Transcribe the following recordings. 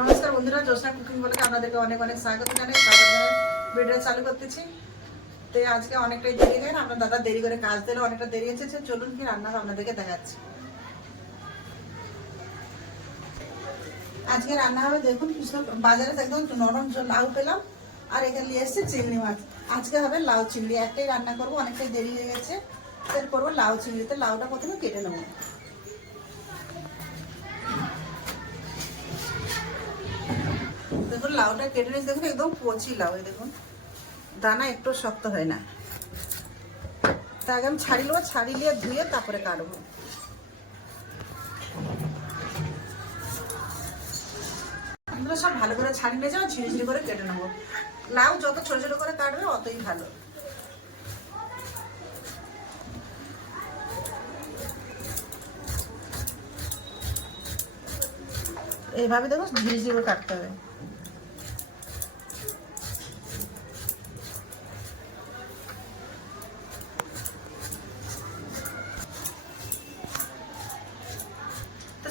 নমস্কার বন্ধুরা, জোসনা কুকিং বলে আপনাদেরকে অনেক অনেক স্বাগত জানাই। ভিডিও চালু করতেছি। তো আজকে অনেকটাই দেরি হয় আপনার দাদা দেরি করে কাজ দিলে, অনেকটা দেরি হয়েছে চলুন কি রান্না আপনাদেরকে দেখাচ্ছি। আজকে রান্না হবে, দেখুন বাজারে একদম নরম লাউ পেলাম। আর এখানে নিয়ে এসেছে চিংড়ি মাছ। আজকে হবে লাউ চিংড়ি। একটাই রান্না করব, অনেকটাই দেরি হয়ে গেছে। এর করব লাউ চিংড়িতে লাউটা প্রথমে কেটে নেব। লাউটা কেটে নিয়েছি, দেখুন, একদম কচি লাউ দেখুন। দানা একটু শক্ত হয় না। তা আগে আমি ছাড়ি নেব ছাড়ি নিয়ে ধুয়ে তারপরে কাটবো। এগুলো সব ভালো করে ছাড়ি নিয়ে যাব ঝিরি ঝিরি করে কেটে নেব। লাউ যত ছোট ছোট করে কাটবে, অতই ভালো। এইভাবে দেখো ঝিরি ঝিরি কাটতে হবে।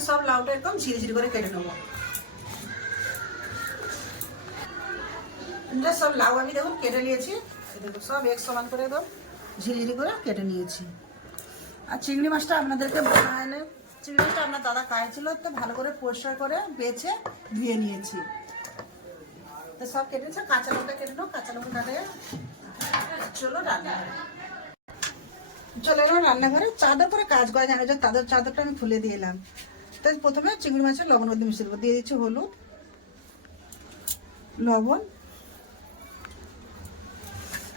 সব লাউটা একদম ঝিরি ঝিরি করে কেটে নেব। সব লাউ আমি দেখুন কেটে নিয়েছি। দেখুন, সব এক সমান করে একদম ঝিরিঝিরি করে কেটে নিয়েছি। আর চিংড়ি মাছটা আপনাদেরকে বলা হয় না চিংড়ি মাছটা আপনার দাদা খাইছিল তো ভালো করে পরিষ্কার করে বেছে ধুয়ে নিয়েছি। তো সব কেটেছে কাঁচা লঙ্কা কেটে নেব, কাঁচা লঙ্কা চলো রান্নাঘরে চলে এলাম রান্নাঘরে চাদর করে কাজ করা জানা যায় তাদের চাদরটা আমি খুলে দিয়ে এলাম তো প্রথমে চিংড়ি মাছের লবণ হলদি মিশিয়ে দেবো। দিয়ে দিচ্ছি হলুদ, লবণ।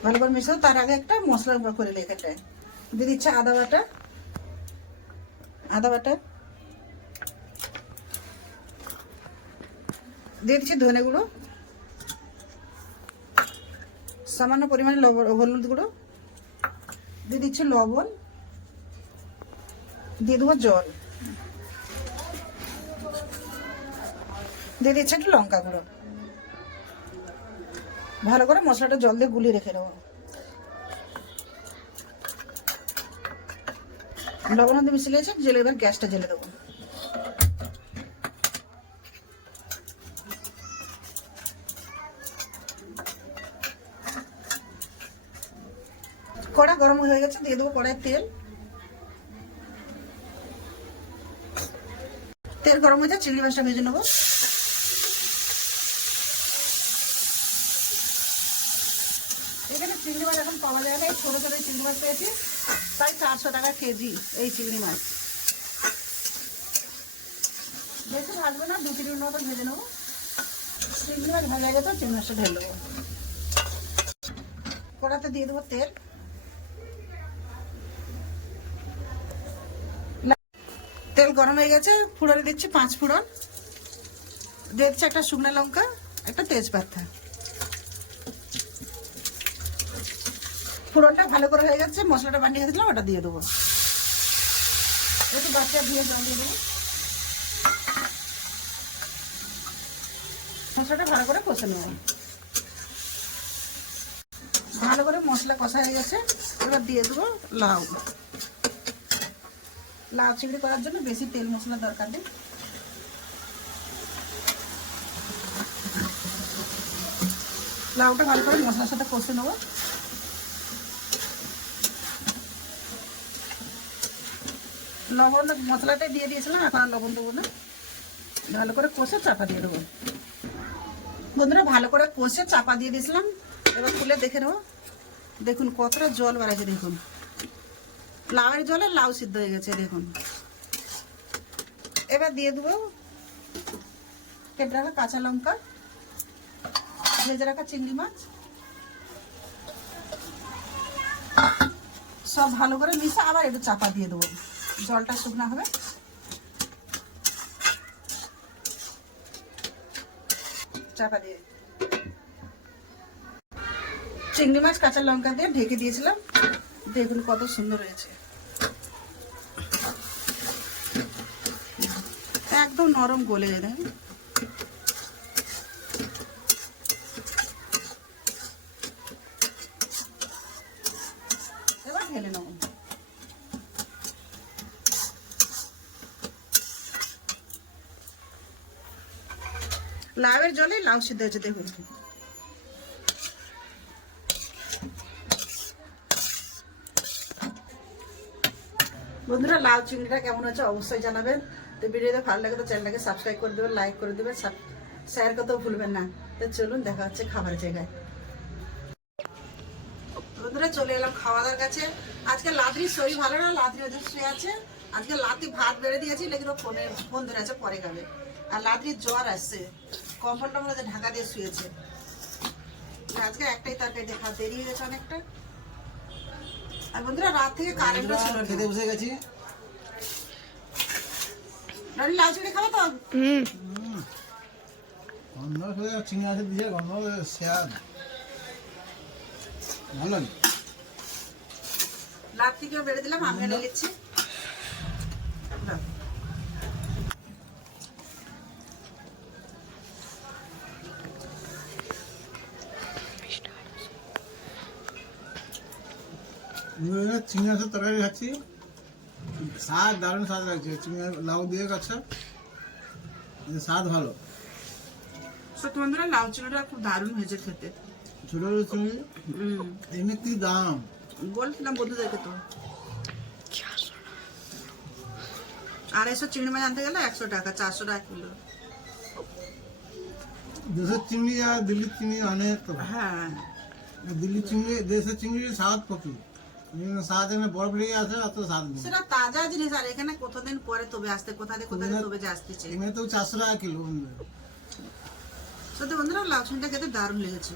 ভালো করে মিশাবো তার আগে একটা মশলা করে লেখেটা দিয়ে দিচ্ছে আদা বাটা। আদা বাটা। দিয়ে দিচ্ছি ধনে গুঁড়ো। সামান্য পরিমাণে লবণ হলুদ গুঁড়ো। দিয়ে দিচ্ছি লবণ। দিয়ে দেবো জল। দিয়ে দিচ্ছি একটু লঙ্কা গুঁড়ো। ভালো করে মশলাটা জল দিয়ে গুলিয়ে রেখে দেবো। লবণ হতে মিশিয়ে গেছে জেলে এবার গ্যাসটা জেলে দেবো। কড়া গরম হয়ে গেছে, দিয়ে দেবো কড়াই তেল। তেল গরম হয়েছে চিংড়ি মাছটা ভেজে নেব। এখানে চিংড়ি মাছ এখন পাওয়া যায় না, এই ছোটো ছোটো চিংড়ি মাছ পেয়েছি। তাই চারশো টাকা কেজি এই চিংড়ি মাছ। বেশি ভাজবে না, দু তিন মতো ভেজে নেব। চিংড়ি মাছ ভাজা গেছে, চিংড়ি মাছটা ঢেলে দেবো। কড়াতে দিয়ে দেবো তেল। তেল গরম হয়ে গেছে ফুড়নে দিচ্ছি পাঁচ ফুড়ন। দিচ্ছি একটা শুকনো লঙ্কা, একটা তেজপাতা। ফোড়নটা ভালো করে হয়ে গেছে, মশলাটা বানিয়ে দিলাম ওটা দিয়ে দেবো। একটু বাচ্চা দিয়ে জল দিয়ে দেবো। মশলাটা ভালো করে কষে নেব। ভালো করে মশলা কষা হয়ে গেছে, এবার দিয়ে দেবো লাউ। লাউ চিংড়ি করার জন্য বেশি তেল মশলা দরকার নেই। লাউটা ভালো করে মশলার সাথে কষে নেব। লবণ মশলাটাই দিয়ে দিয়েছিলাম, এখন আর লবণ দেবো না। ভালো করে কষে চাপা দিয়ে দেবো। বন্ধুরা, ভালো করে কষে চাপা দিয়ে দিয়েছিলাম। এবার খুলে দেখে নেব। দেখুন, কতটা জল বাড়াচ্ছে দেখুন। লাউয়ের জলে লাউ সিদ্ধ হয়ে গেছে, দেখুন। এবার দিয়ে দেবো কেটে রাখা কাঁচা লঙ্কা, ভেজে রাখা চিংড়ি মাছ। সব ভালো করে মিশে আবার একটু চাপা দিয়ে দেবো। জলটা শুকনো হবে। চাপা দিয়ে। চিংড়ি মাছ, কাঁচা লঙ্কা দিয়ে ঢেকে দিয়েছিলাম। দেখুন কত সুন্দর হয়েছে। একদম নরম গলে যায়, দেখুন এবার ঢেলে নেব লাউয়ের জলে লাউ সিদ্ধ যেতে হয়েছে বন্ধুরা, লাউ চিংড়িটা কেমন হচ্ছে অবশ্যই জানাবেন। তো ভিডিওতে ভালো লাগে তো চ্যানেলটাকে সাবস্ক্রাইব করে দেবেন লাইক করে দেবেন শেয়ার করতেও ভুলবেন না। তো চলুন, দেখা হচ্ছে খাবারের জায়গায়। বন্ধুরা, চলে এলাম খাওয়া দাওয়ার কাছে। আজকে লাদ্রির শরীর ভালো না? লাদ্রি ওদের শুয়ে আছে। আজকে লাদ্রি ভাত বেড়ে দিয়েছি, লেকিন ও ফোনে ফোন ধরে আছে, পরে খাবে। আর লাদ্রির জ্বর আসছে। কম্বল টম্বল ওদের ঢাকা দিয়ে শুয়েছে। আজকে একটাই তরকারি দেখা দেরি হয়ে গেছে অনেকটা। আর বন্ধুরা রাত থেকে কারেন্টও ছিল খেতে বসে গেছি। রানি লাউ চিংড়ি খাবে তো? গন্ধ চিংড়ি দিয়ে গন্ধ স্বাদ। ভালো রাত থেকেও বেড়ে দিলাম আমি এনে নিচ্ছি। চিংড়ি মাছের তরকারি খাচ্ছি। স্বাদ দারুণ স্বাদ লাগছে। চিংড়ি লাউ দিয়ে স্বাদ ভালো। সত্যি বন্ধুরা লাউ চিংড়িটা খুব দারুণ হয়েছে খেতে। ছোট ছোট চিংড়ি হুম। এমনি দাম। বলছিলাম বন্ধুদেরকে তো। আড়াইশো চিংড়ি মাছ আনতে গেলে একশো টাকা চারশো টাকা কিলো। দেশের চিংড়ি আর দিল্লির চিংড়ি অনেক। হ্যাঁ। দিল্লির চিংড়ি দেশের চিংড়ির স্বাদ প্রচুর কিন্তু বরফ লেগে আছে অত স্বাদ সেটা তাজা জিনিস আর এখানে কতদিন পরে তবে আসতে কোথা থেকে কোথা থেকে তবে আসতেছে। এখানে তো চারশো টাকা কিলো সত্যি বন্ধুরা লাউ চিংড়িটা খেতে দারুণ লেগেছে।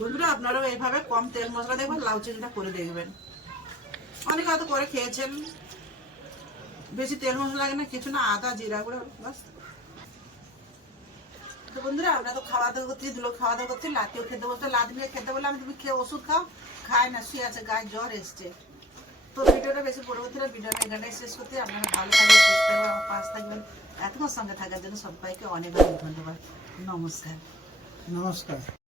বন্ধুরা আপনারাও এইভাবে কম তেল মশলা দেখবেন লাউ চিংড়িটা করে দেখবেন। অনেকে হয়তো করে খেয়েছেন। বেশি তেল মশলা লাগে না, কিছু না, আদা, জিরা করে বাস। তো বন্ধুরা, আমরা তো খাওয়া দাওয়া করছি খাওয়া দাওয়া করছি, লাতিও খেতে বলতে লাদ নিয়ে খেতে বললাম, তুমি খেয়ে ওষুধ খাও, খায় না, শুয়ে আছে, গায়ে জ্বর এসছে। তো ভিডিওটা বেশি পরবর্তী না, ভিডিওটা শেষ করতে আপনারা ভালো থাকবেন, সুস্থ আমার পাশ থাকবেন, এতক্ষণ সঙ্গে থাকার জন্য সবাইকে অনেক অনেক ধন্যবাদ। নমস্কার। নমস্কার।